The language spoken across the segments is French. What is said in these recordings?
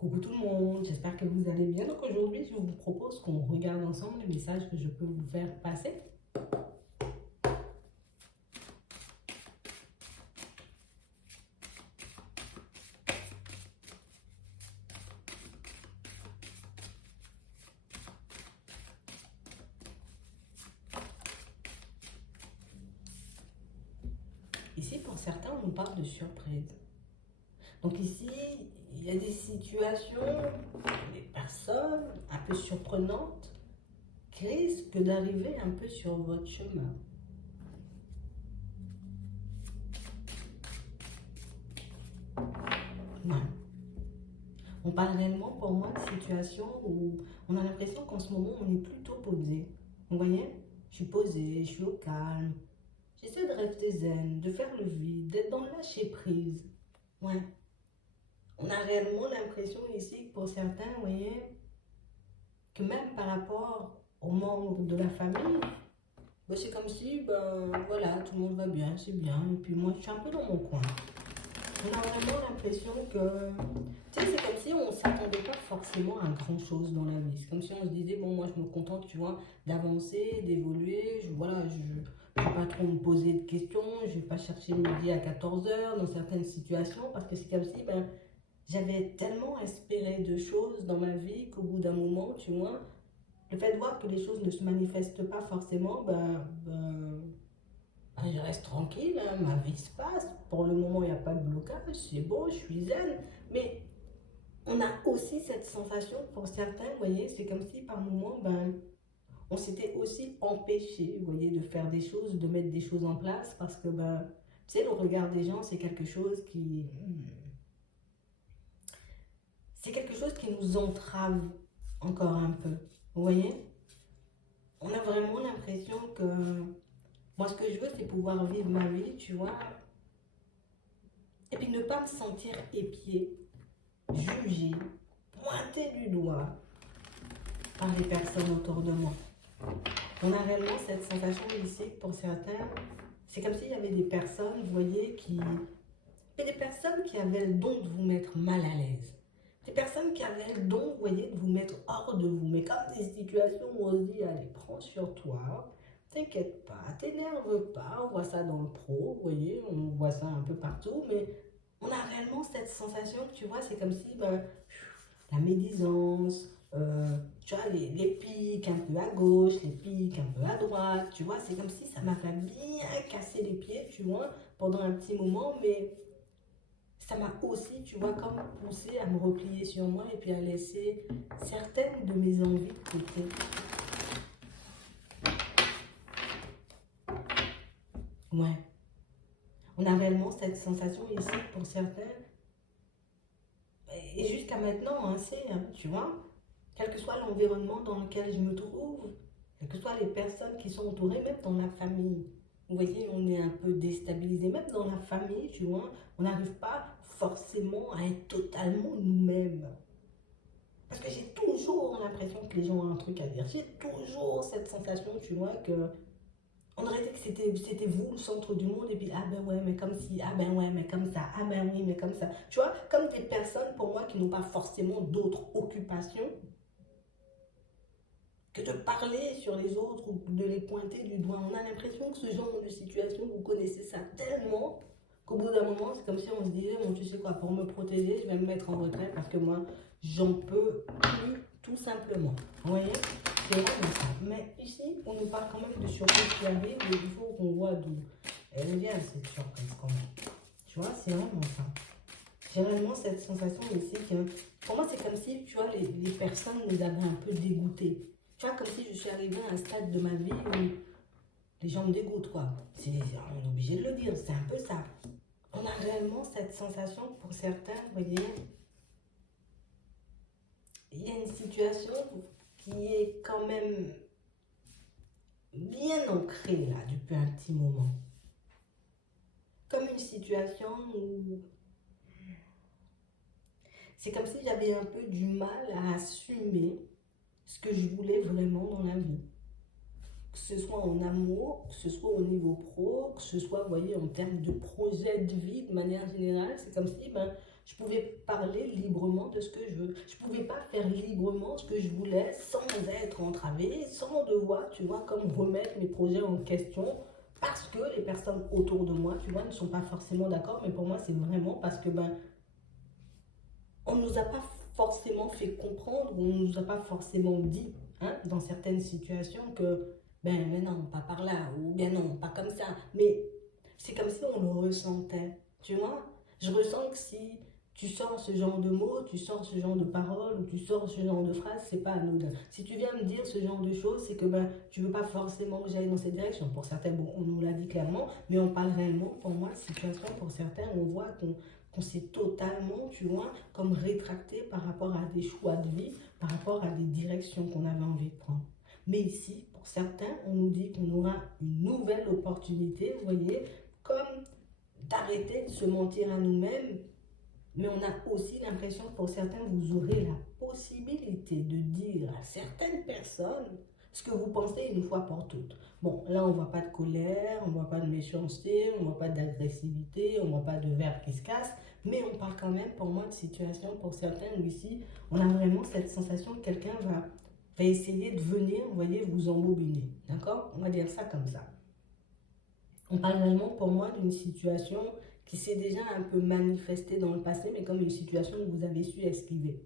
Coucou tout le monde, j'espère que vous allez bien. Donc aujourd'hui, je vous propose qu'on regarde ensemble les messages que je peux vous faire passer. Ici, pour certains, on nous parle de surprise. Donc ici, il y a des situations, des personnes un peu surprenantes qui risquent d'arriver un peu sur votre chemin. Ouais. On parle réellement pour moi de situations où on a l'impression qu'en ce moment, on est plutôt posé. Vous voyez? Je suis posée, je suis au calme. J'essaie de rester zen, de faire le vide, d'être dans le lâcher prise. Ouais. On a réellement l'impression ici que pour certains, vous voyez, que même par rapport aux membres de la famille, ben c'est comme si, ben voilà, tout le monde va bien, c'est bien. Et puis moi, je suis un peu dans mon coin. On a vraiment l'impression que, tu sais, c'est comme si on ne s'attendait pas forcément à grand chose dans la vie. C'est comme si on se disait, bon, moi, je me contente, tu vois, d'avancer, d'évoluer. Voilà, je ne vais pas trop me poser de questions. Je ne vais pas chercher midi à 14 heures dans certaines situations parce que c'est comme si, ben, j'avais tellement espéré de choses dans ma vie qu'au bout d'un moment, tu vois, le fait de voir que les choses ne se manifestent pas forcément, ben, je reste tranquille, hein, ma vie se passe. Pour le moment, il n'y a pas de blocage, c'est bon, je suis zen. Mais on a aussi cette sensation, pour certains, vous voyez, c'est comme si par moment, ben, on s'était aussi empêché, vous voyez, de faire des choses, de mettre des choses en place parce que, ben, tu sais, le regard des gens, c'est quelque chose qui. C'est quelque chose qui nous entrave encore un peu. Vous voyez? On a vraiment l'impression que moi, ce que je veux, c'est pouvoir vivre ma vie, tu vois, et puis ne pas me sentir épiée, jugée, pointée du doigt par les personnes autour de moi. On a réellement cette sensation ici, pour certains, c'est comme s'il y avait des personnes, vous voyez, des personnes qui avaient le don de vous mettre mal à l'aise. Des personnes qui avaient le don, vous voyez, de vous mettre hors de vous. Mais comme des situations où on se dit, allez, prends sur toi, t'inquiète pas, t'énerve pas, on voit ça dans le pro, vous voyez, on voit ça un peu partout, mais on a réellement cette sensation que, tu vois, c'est comme si, ben, la médisance, tu vois, les pics un peu à gauche, les pics un peu à droite, tu vois, c'est comme si ça m'avait bien cassé les pieds, tu vois, pendant un petit moment, mais ça m'a aussi, tu vois, comme poussé à me replier sur moi et puis à laisser certaines de mes envies de côté. Ouais. On a réellement cette sensation ici pour certains, et jusqu'à maintenant, hein, c'est, hein, tu vois, quel que soit l'environnement dans lequel je me trouve, quelles que soient les personnes qui sont entourées, même dans la famille. Vous voyez, on est un peu déstabilisé, même dans la famille, tu vois, on n'arrive pas forcément à être totalement nous-mêmes. Parce que j'ai toujours l'impression que les gens ont un truc à dire. J'ai toujours cette sensation, tu vois, que on aurait dit que c'était vous le centre du monde et puis ah ben ouais mais comme si, ah ben ouais mais comme ça, ah ben oui mais comme ça. Tu vois, comme des personnes pour moi qui n'ont pas forcément d'autres occupations que de parler sur les autres ou de les pointer du doigt. On a l'impression que ce genre de situation, vous connaissez ça tellement qu'au bout d'un moment, c'est comme si on se disait, bon, tu sais quoi, pour me protéger, je vais me mettre en retrait parce que moi, j'en peux plus, tout simplement. Vous voyez? C'est vraiment ça. Mais ici, on nous parle quand même de surprise qui arrive, mais il faut qu'on voit d'où elle vient, cette surprise quand même. Tu vois, c'est vraiment ça. J'ai vraiment cette sensation ici que, pour moi, c'est comme si, tu vois, les personnes nous avaient un peu dégoûtés. Tu vois, comme si je suis arrivée à un stade de ma vie où les gens me dégoûtent, quoi. On est obligé de le dire, c'est un peu ça. On a réellement cette sensation, pour certains, vous voyez, il y a une situation qui est quand même bien ancrée, là, depuis un petit moment. Comme une situation où c'est comme si j'avais un peu du mal à assumer ce que je voulais vraiment dans la vie. Que ce soit en amour, que ce soit au niveau pro, que ce soit, vous voyez, en termes de projet de vie de manière générale, c'est comme si, ben, Je pouvais parler librement de ce que je veux. Je pouvais pas faire librement ce que je voulais sans être entravée, sans devoir, tu vois, comme remettre mes projets en question parce que les personnes autour de moi, tu vois, ne sont pas forcément d'accord. Mais pour moi, c'est vraiment parce que, ben, on ne nous a pas forcément fait comprendre, on ne nous a pas forcément dit, hein, dans certaines situations que, ben, mais non, pas par là, ou bien non, pas comme ça. Mais c'est comme si on le ressentait, tu vois. Je ressens que si tu sors ce genre de mots, tu sors ce genre de paroles, ou tu sors ce genre de phrases, c'est pas anodin. Si tu viens me dire ce genre de choses, c'est que ben, tu veux pas forcément que j'aille dans cette direction. Pour certains, bon, on nous l'a dit clairement, mais on parle réellement, pour moi, situation, pour certains, on voit qu'on s'est totalement, tu vois, comme rétracté par rapport à des choix de vie, par rapport à des directions qu'on avait envie de prendre. Mais ici, pour certains, on nous dit qu'on aura une nouvelle opportunité, vous voyez, comme d'arrêter de se mentir à nous-mêmes, mais on a aussi l'impression que pour certains, vous aurez la possibilité de dire à certaines personnes ce que vous pensez une fois pour toutes. Bon, là, on ne voit pas de colère, on ne voit pas de méchanceté, on ne voit pas d'agressivité, on ne voit pas de verre qui se casse, mais on parle quand même, pour moi, de situation pour certains où ici, on a vraiment cette sensation que quelqu'un va essayer de venir, vous voyez, vous embobiner. D'accord? On va dire ça comme ça. On parle vraiment pour moi d'une situation qui s'est déjà un peu manifestée dans le passé, mais comme une situation que vous avez su esquiver.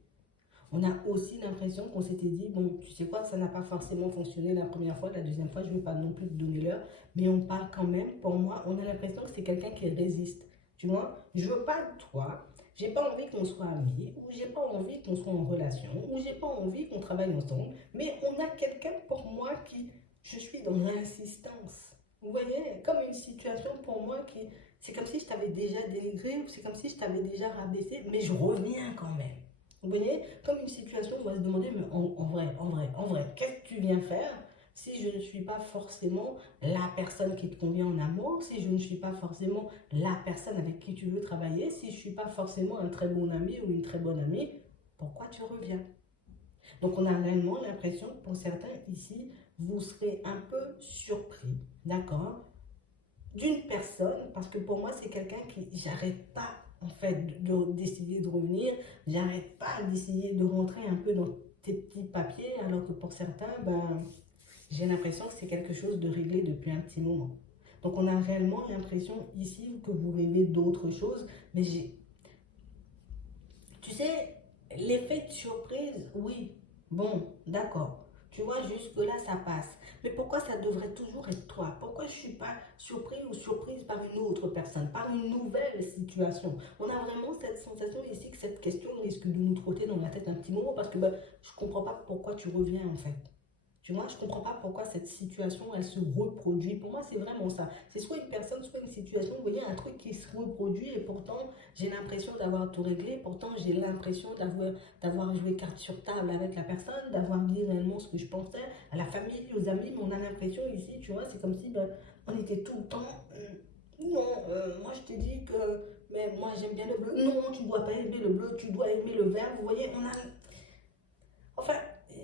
On a aussi l'impression qu'on s'était dit, bon, tu sais quoi, ça n'a pas forcément fonctionné la première fois, la deuxième fois, je ne vais pas non plus te donner l'heure, mais on parle quand même, pour moi, on a l'impression que c'est quelqu'un qui résiste. Tu vois, je veux pas de toi, j'ai pas envie qu'on soit amis, ou j'ai pas envie qu'on soit en relation, ou j'ai pas envie qu'on travaille ensemble, mais on a quelqu'un pour moi qui, je suis dans l'insistance. Vous voyez, comme une situation pour moi qui, c'est comme si je t'avais déjà dénigré, ou c'est comme si je t'avais déjà rabaissé, mais je reviens quand même. Vous voyez, comme une situation où on va se demander, mais en vrai, qu'est-ce que tu viens faire si je ne suis pas forcément la personne qui te convient en amour, si je ne suis pas forcément la personne avec qui tu veux travailler, si je ne suis pas forcément un très bon ami ou une très bonne amie, pourquoi tu reviens? Donc on a réellement l'impression que pour certains ici, vous serez un peu surpris, d'accord, d'une personne, parce que pour moi c'est quelqu'un qui, j'arrête pas en fait d'essayer de revenir, j'arrête pas d'essayer de rentrer un peu dans tes petits papiers, alors que pour certains, ben, j'ai l'impression que c'est quelque chose de réglé depuis un petit moment. Donc on a réellement l'impression ici que vous rêvez d'autre chose, mais tu sais, l'effet de surprise, oui, bon, d'accord. Tu vois, jusque-là, ça passe. Mais pourquoi ça devrait toujours être toi? Pourquoi je ne suis pas surpris ou surprise par une autre personne, par une nouvelle situation? On a vraiment cette sensation ici que cette question risque de nous trotter dans la tête un petit moment parce que ben, je ne comprends pas pourquoi tu reviens en fait. Tu vois, je ne comprends pas pourquoi cette situation, elle se reproduit. Pour moi, c'est vraiment ça. C'est soit une personne, soit une situation, vous voyez, un truc qui se reproduit et pourtant, j'ai l'impression d'avoir tout réglé. Pourtant, j'ai l'impression d'avoir joué carte sur table avec la personne, d'avoir dit réellement ce que je pensais à la famille, aux amis. Mais on a l'impression ici, tu vois, c'est comme si ben, on était tout le temps... non, moi je t'ai dit que... Mais moi j'aime bien le bleu. Non, tu ne dois pas aimer le bleu, tu dois aimer le vert. Vous voyez, on a... Enfin,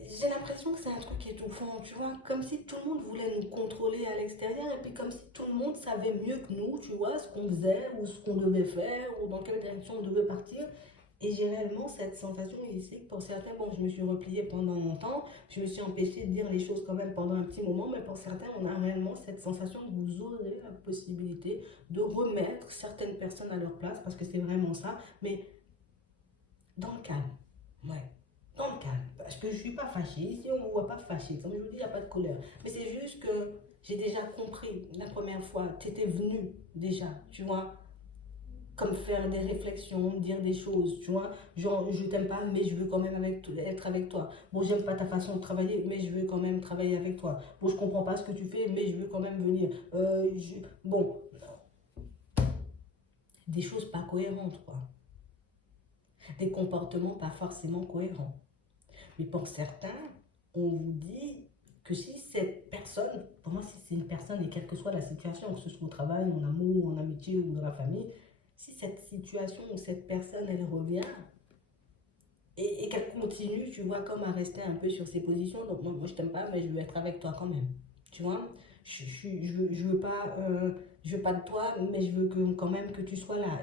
j'ai l'impression que c'est un truc étouffant, tu vois, comme si tout le monde voulait nous contrôler à l'extérieur et puis comme si tout le monde savait mieux que nous, tu vois, ce qu'on faisait ou ce qu'on devait faire ou dans quelle direction on devait partir. Et j'ai réellement cette sensation ici que pour certains, bon, je me suis repliée pendant longtemps, je me suis empêchée de dire les choses quand même pendant un petit moment, mais pour certains, on a réellement cette sensation que vous aurez la possibilité de remettre certaines personnes à leur place, parce que c'est vraiment ça, mais dans le calme. Ouais. Dans le calme. Parce que je ne suis pas fâchée. Ici, on ne me voit pas fâchée. Comme je vous dis, il n'y a pas de colère. Mais c'est juste que j'ai déjà compris la première fois. Tu étais venu déjà, tu vois. Comme faire des réflexions, dire des choses, tu vois. Genre, je t'aime pas, mais je veux quand même être avec toi. Bon, j'aime pas ta façon de travailler, mais je veux quand même travailler avec toi. Bon, je comprends pas ce que tu fais, mais je veux quand même venir. Bon, des choses pas cohérentes, quoi. Des comportements pas forcément cohérents. Mais pour certains, on vous dit que si cette personne, pour moi, si c'est une personne, et quelle que soit la situation, que ce soit au travail, en amour, en amitié ou dans la famille, si cette situation ou cette personne, elle revient et qu'elle continue, tu vois, comme à rester un peu sur ses positions, donc moi je t'aime pas, mais je veux être avec toi quand même. Tu vois, je veux pas de toi, mais je veux quand même que tu sois là.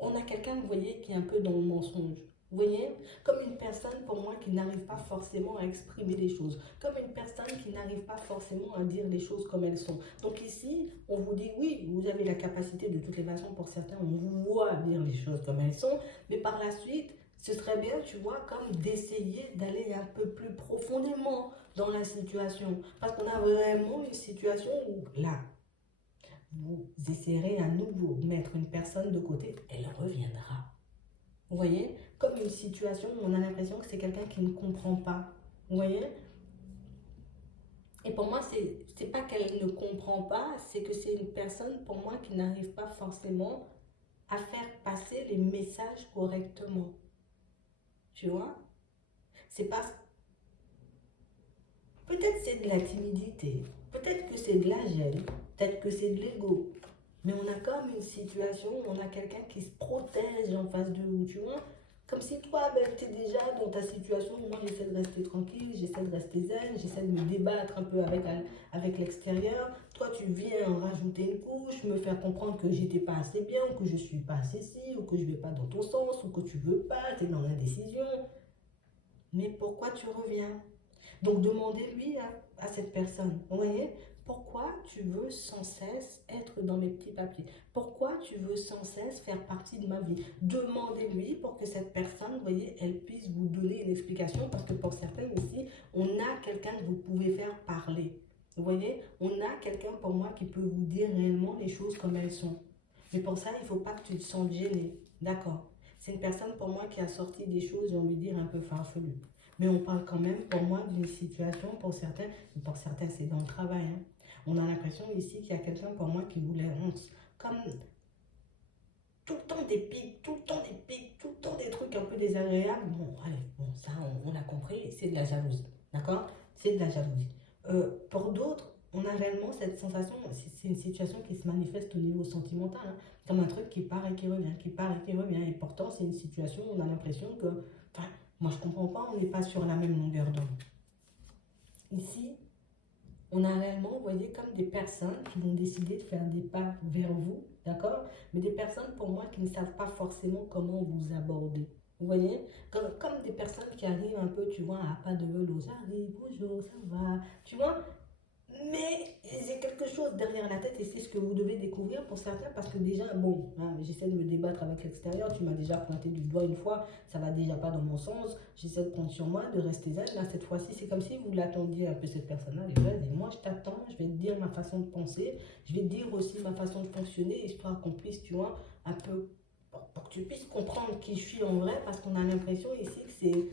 on a quelqu'un, vous voyez, qui est un peu dans le mensonge. Vous voyez, comme une personne pour moi qui n'arrive pas forcément à exprimer les choses, comme une personne qui n'arrive pas forcément à dire les choses comme elles sont. Donc ici, on vous dit oui, vous avez la capacité de toutes les façons, pour certains, on vous voit dire les choses comme elles sont, mais par la suite, ce serait bien, tu vois, comme d'essayer d'aller un peu plus profondément dans la situation. Parce qu'on a vraiment une situation où là, vous essayerez à nouveau de mettre une personne de côté, elle reviendra. Vous voyez, comme une situation où on a l'impression que c'est quelqu'un qui ne comprend pas. Vous voyez? Et pour moi, c'est pas qu'elle ne comprend pas, c'est que c'est une personne, pour moi, qui n'arrive pas forcément à faire passer les messages correctement. Tu vois? C'est pas. Peut-être c'est de la timidité, peut-être que c'est de la gêne, peut-être que c'est de l'ego. Mais on a comme une situation où on a quelqu'un qui se protège en face de vous, tu vois. Comme si toi, ben, tu es déjà dans ta situation où moi j'essaie de rester tranquille, j'essaie de rester zen, j'essaie de me débattre un peu avec l'extérieur. Toi, tu viens en rajouter une couche, me faire comprendre que j'étais pas assez bien, ou que je suis pas assez ci, ou que je vais pas dans ton sens, ou que tu veux pas, tu es dans l'indécision. Mais pourquoi tu reviens? Donc demandez-lui à cette personne, vous voyez, pourquoi tu veux sans cesse être dans mes petits papiers? Pourquoi tu veux sans cesse faire partie de ma vie? Demandez-lui pour que cette personne, vous voyez, elle puisse vous donner une explication, parce que pour certains ici, on a quelqu'un que vous pouvez faire parler. Vous voyez, on a quelqu'un pour moi qui peut vous dire réellement les choses comme elles sont. Mais pour ça, il ne faut pas que tu te sentes gêné. D'accord? C'est une personne pour moi qui a sorti des choses, j'ai envie de dire, un peu farfelues. Mais on parle quand même, pour moi, d'une situation, pour certains c'est dans le travail. Hein. On a l'impression ici qu'il y a quelqu'un pour moi qui voulait comme tout le temps des pics, tout le temps des pics, tout le temps des trucs un peu désagréables. Bon, allez, bon, ça, on a compris, c'est de la jalousie. D'accord? C'est de la jalousie. Pour d'autres, on a réellement cette sensation, c'est une situation qui se manifeste au niveau sentimental, hein, comme un truc qui part et qui revient, qui part et qui revient. Et pourtant, c'est une situation où on a l'impression que, enfin, moi je comprends pas, on n'est pas sur la même longueur d'onde. Ici, on a réellement, vous voyez, comme des personnes qui vont décider de faire des pas vers vous, d'accord? Mais des personnes, pour moi, qui ne savent pas forcément comment vous aborder. Vous voyez? Comme des personnes qui arrivent un peu, tu vois, à pas de velours. J'arrive, bonjour, ça va. Tu vois? Mais j'ai quelque chose derrière la tête et c'est ce que vous devez découvrir pour certains parce que déjà, bon, hein, j'essaie de me débattre avec l'extérieur, tu m'as déjà pointé du doigt une fois, ça va déjà pas dans mon sens, j'essaie de prendre sur moi, de rester zen, là cette fois-ci c'est comme si vous l'attendiez un peu cette personne-là, et moi je t'attends, je vais te dire ma façon de penser, je vais te dire aussi ma façon de fonctionner, histoire qu'on puisse, tu vois, un peu, pour que tu puisses comprendre qui je suis en vrai parce qu'on a l'impression ici que c'est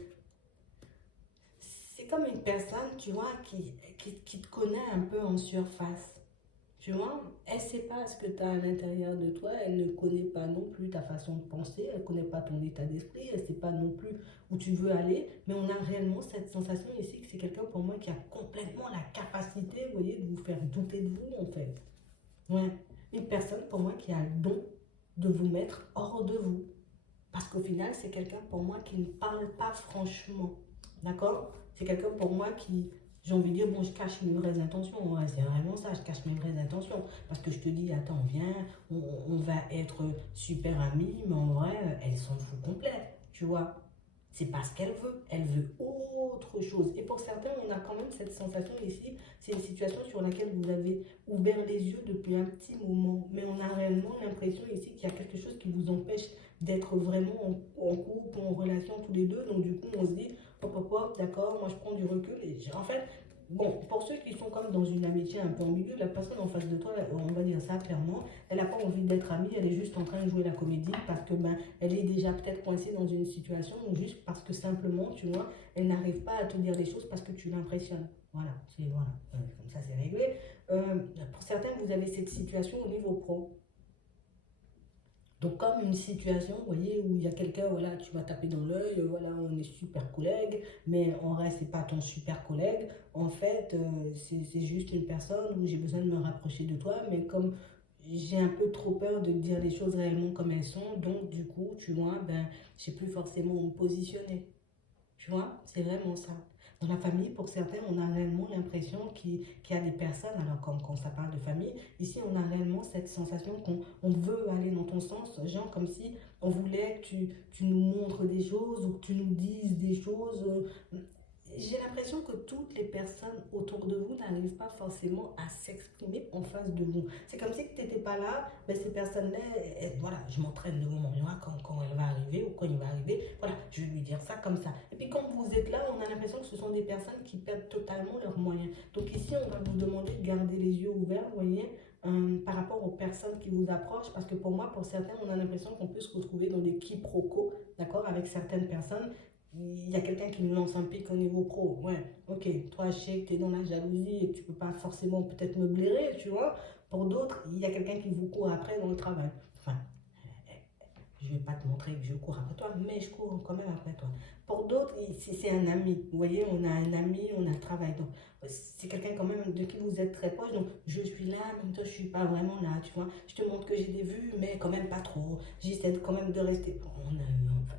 comme une personne, tu vois, qui te connaît un peu en surface. Tu vois, elle ne sait pas ce que tu as à l'intérieur de toi, elle ne connaît pas non plus ta façon de penser, elle ne connaît pas ton état d'esprit, elle ne sait pas non plus où tu veux aller, mais on a réellement cette sensation ici que c'est quelqu'un pour moi qui a complètement la capacité, vous voyez, de vous faire douter de vous en fait. Ouais, une personne pour moi qui a le don de vous mettre hors de vous. Parce qu'au final, c'est quelqu'un pour moi qui ne parle pas franchement. D'accord? C'est quelqu'un pour moi qui, j'ai envie de dire, bon, je cache mes vraies intentions. Ouais, c'est vraiment ça, je cache mes vraies intentions. Parce que je te dis, attends, viens, on va être super amis, mais en vrai, elle s'en fout complet. Tu vois? C'est pas ce qu'elle veut. Elle veut autre chose. Et pour certains, on a quand même cette sensation ici. C'est une situation sur laquelle vous avez ouvert les yeux depuis un petit moment. Mais on a réellement l'impression ici qu'il y a quelque chose qui vous empêche d'être vraiment en couple, en relation tous les deux. Donc du coup, on se dit, hop, hop, hop, d'accord, moi je prends du recul. Et en fait, bon, pour ceux qui sont comme dans une amitié un peu ambiguë, la personne en face de toi, on va dire ça clairement, elle n'a pas envie d'être amie, elle est juste en train de jouer la comédie parce que ben, elle est déjà peut-être coincée dans une situation ou juste parce que simplement, tu vois, elle n'arrive pas à te dire les choses parce que tu l'impressionnes. Voilà, comme ça c'est réglé. Pour certains, vous avez cette situation au niveau pro. Donc comme une situation, vous voyez, où il y a quelqu'un, voilà, tu m'as tapé dans l'œil, voilà, on est super collègues, mais en vrai, c'est pas ton super collègue. En fait, c'est juste une personne où j'ai besoin de me rapprocher de toi, mais comme j'ai un peu trop peur de dire les choses réellement comme elles sont, donc du coup, tu vois, ben, je sais plus forcément où me positionner. Tu vois, c'est vraiment ça. Dans la famille, pour certains, on a réellement l'impression qu'il y a des personnes, alors comme quand ça parle de famille, ici on a réellement cette sensation qu'on veut aller dans ton sens, genre comme si on voulait que tu nous montres des choses ou que tu nous dises des choses. J'ai l'impression que toutes les personnes autour de vous n'arrivent pas forcément à s'exprimer en face de vous. C'est comme si tu n'étais pas là, mais ces personnes-là, voilà, je m'entraîne devant mon miroir quand elle va arriver ou quand il va arriver, voilà, je vais lui dire ça comme ça. Et puis quand vous êtes là, on a l'impression que ce sont des personnes qui perdent totalement leurs moyens. Donc ici, on va vous demander de garder les yeux ouverts, vous voyez, par rapport aux personnes qui vous approchent, parce que pour moi, pour certains, on a l'impression qu'on peut se retrouver dans des quiproquos, d'accord, avec certaines personnes. Il y a quelqu'un qui nous lance un pic au niveau pro. Ouais, ok, toi, je sais que tu es dans la jalousie et que tu peux pas forcément peut-être me blairer, tu vois. Pour d'autres, il y a quelqu'un qui vous court après dans le travail. Enfin, je vais pas te montrer que je cours après toi, mais je cours quand même après toi. Pour d'autres, c'est un ami. Vous voyez, on a un ami, on a le travail. Donc, c'est quelqu'un quand même de qui vous êtes très proche. Donc, je suis là, même toi, je suis pas vraiment là, tu vois. Je te montre que j'ai des vues, mais quand même pas trop. J'essaie quand même de rester. On a eu, enfin,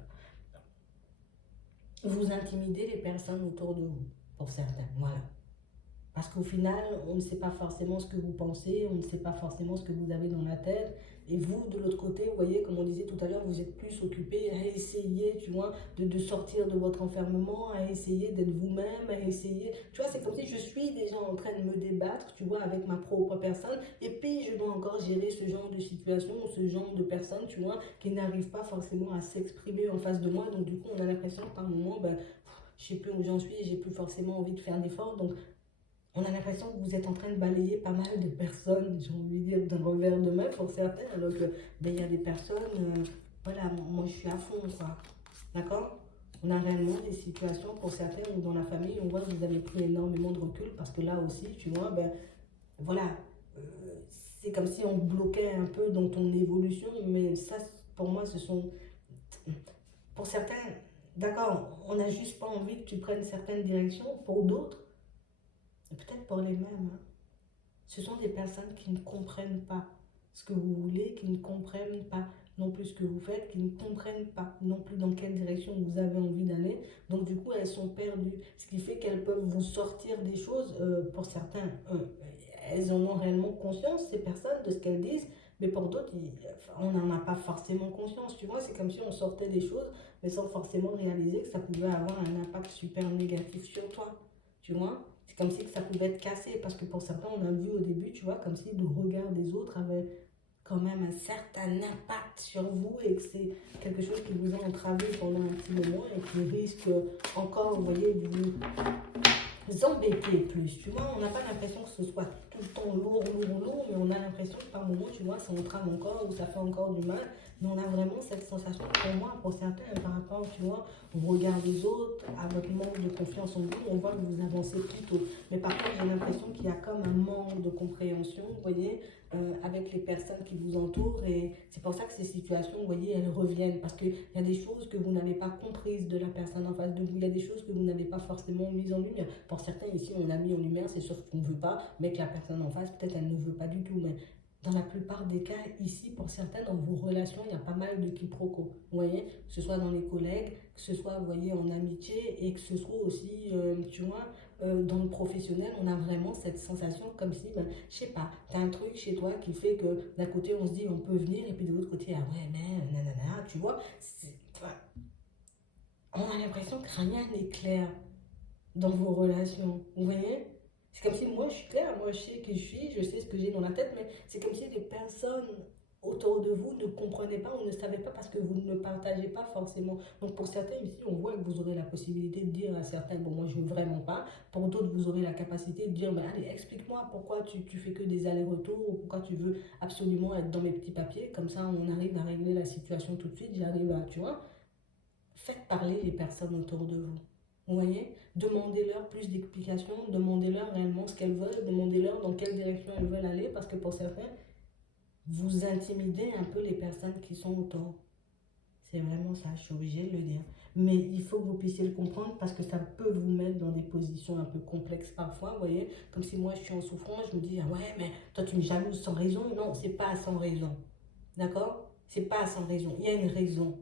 vous intimidez les personnes autour de vous, pour certains, voilà. Parce qu'au final, on ne sait pas forcément ce que vous pensez, on ne sait pas forcément ce que vous avez dans la tête. Et vous, de l'autre côté, vous voyez, comme on disait tout à l'heure, vous êtes plus occupé à essayer, tu vois, de sortir de votre enfermement, à essayer d'être vous-même, à essayer... Tu vois, c'est comme si je suis déjà en train de me débattre, tu vois, avec ma propre personne. Et puis, je dois encore gérer ce genre de situation, ce genre de personnes, tu vois, qui n'arrivent pas forcément à s'exprimer en face de moi. Donc, du coup, on a l'impression que par moment, ben, je sais plus où j'en suis, j'ai plus forcément envie de faire d'efforts. Donc, on a l'impression que vous êtes en train de balayer pas mal de personnes, j'ai envie de dire d'un revers de main pour certaines, alors que ben, il y a des personnes, voilà, moi je suis à fond, quoi. D'accord? On a réellement des situations pour certains où dans la famille, on voit que vous avez pris énormément de recul parce que là aussi, tu vois, ben voilà, euh, c'est comme si on bloquait un peu dans ton évolution, mais ça, pour moi, ce sont, pour certains, d'accord, on n'a juste pas envie que tu prennes certaines directions, pour d'autres, et peut-être pour les mêmes, hein. Ce sont des personnes qui ne comprennent pas ce que vous voulez, qui ne comprennent pas non plus ce que vous faites, qui ne comprennent pas non plus dans quelle direction vous avez envie d'aller. Donc du coup, elles sont perdues. Ce qui fait qu'elles peuvent vous sortir des choses, pour certains, elles en ont réellement conscience, ces personnes, de ce qu'elles disent, mais pour d'autres, enfin, on n'en a pas forcément conscience. Tu vois, c'est comme si on sortait des choses, mais sans forcément réaliser que ça pouvait avoir un impact super négatif sur toi. Tu vois? C'est comme si ça pouvait être cassé, parce que pour certains, on a vu au début, tu vois, comme si le regard des autres avait quand même un certain impact sur vous et que c'est quelque chose qui vous a entravé pendant un petit moment et qui risque encore, vous voyez, de vous embêter plus. Tu vois, on n'a pas l'impression que ce soit tout le temps lourd, lourd, lourd, mais on a l'impression que par moment, tu vois, ça entrave encore ou ça fait encore du mal. Mais on a vraiment cette sensation, pour moi, pour certains, par rapport, tu vois, au regard des autres, à votre manque de confiance en vous, on voit que vous avancez plutôt. Mais parfois, j'ai l'impression qu'il y a comme un manque de compréhension, vous voyez, avec les personnes qui vous entourent. Et c'est pour ça que ces situations, vous voyez, elles reviennent. Parce qu'il y a des choses que vous n'avez pas comprises de la personne en face de vous. Il y a des choses que vous n'avez pas forcément mises en lumière. Pour certains, ici, on a mis en lumière, c'est sauf qu'on ne veut pas, mais que la personne en face, peut-être, elle ne veut pas du tout. Mais dans la plupart des cas, ici, pour certains, dans vos relations, il y a pas mal de quiproquos. Vous voyez, que ce soit dans les collègues, que ce soit, vous voyez, en amitié, et que ce soit aussi, tu vois, dans le professionnel, on a vraiment cette sensation comme si, ben, je sais pas, tu as un truc chez toi qui fait que d'un côté, on se dit, on peut venir, et puis de l'autre côté, ah ouais, mais nanana, tu vois, enfin, on a l'impression que rien n'est clair dans vos relations. Vous voyez? C'est comme si moi je suis claire, moi je sais qui je suis, je sais ce que j'ai dans la tête, mais c'est comme si les personnes autour de vous ne comprenaient pas ou ne savaient pas parce que vous ne partagez pas forcément. Donc pour certains ici, on voit que vous aurez la possibilité de dire à certains, bon moi je veux vraiment pas. Pour d'autres, vous aurez la capacité de dire, ben allez, explique-moi pourquoi tu fais que des allers-retours ou pourquoi tu veux absolument être dans mes petits papiers. Comme ça, on arrive à régler la situation tout de suite, j'arrive à, tu vois. Faites parler les personnes autour de vous. Vous voyez? Demandez-leur plus d'explications, demandez-leur réellement ce qu'elles veulent, demandez-leur dans quelle direction elles veulent aller, parce que pour certains, vous intimidez un peu les personnes qui sont autour. C'est vraiment ça, je suis obligée de le dire. Mais il faut que vous puissiez le comprendre parce que ça peut vous mettre dans des positions un peu complexes parfois, vous voyez? Comme si moi je suis en souffrance, je me dis, ah ouais, mais toi tu me jalouses sans raison. Non, c'est pas sans raison. D'accord? C'est pas sans raison. Il y a une raison.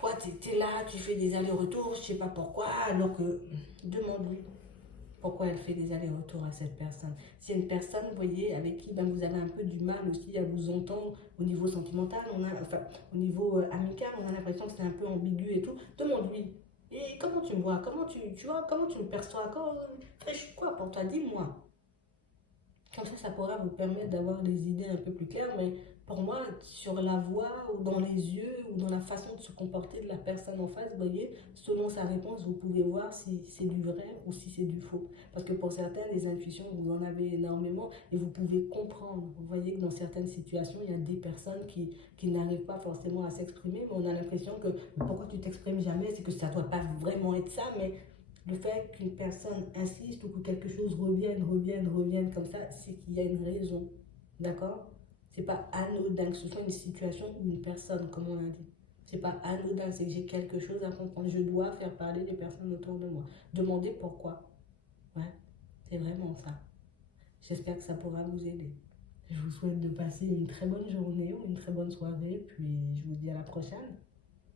Toi, tu es là, tu fais des allers-retours, je sais pas pourquoi, alors que demande-lui pourquoi elle fait des allers-retours à cette personne. C'est une personne, vous voyez, avec qui ben, vous avez un peu du mal aussi à vous entendre au niveau sentimental, enfin, au niveau amical, on a l'impression que c'est un peu ambigu et tout. Demande-lui. Et comment tu me vois? Tu vois, comment tu me perçois? Je suis quoi pour toi? Dis-moi. Comme ça pourra vous permettre d'avoir des idées un peu plus claires. Mais pour moi, sur la voix ou dans les yeux ou dans la façon de se comporter de la personne en face, vous voyez, selon sa réponse, vous pouvez voir si c'est du vrai ou si c'est du faux. Parce que pour certains, les intuitions, vous en avez énormément et vous pouvez comprendre. Vous voyez que dans certaines situations, il y a des personnes qui n'arrivent pas forcément à s'exprimer, mais on a l'impression que pourquoi tu t'exprimes jamais, c'est que ça ne doit pas vraiment être ça, mais le fait qu'une personne insiste ou que quelque chose revienne comme ça, c'est qu'il y a une raison. D'accord? C'est pas anodin que ce soit une situation ou une personne, comme on a dit. C'est pas anodin, c'est que j'ai quelque chose à comprendre. Je dois faire parler les personnes autour de moi. Demandez pourquoi. Ouais, c'est vraiment ça. J'espère que ça pourra vous aider. Je vous souhaite de passer une très bonne journée ou une très bonne soirée, puis je vous dis à la prochaine.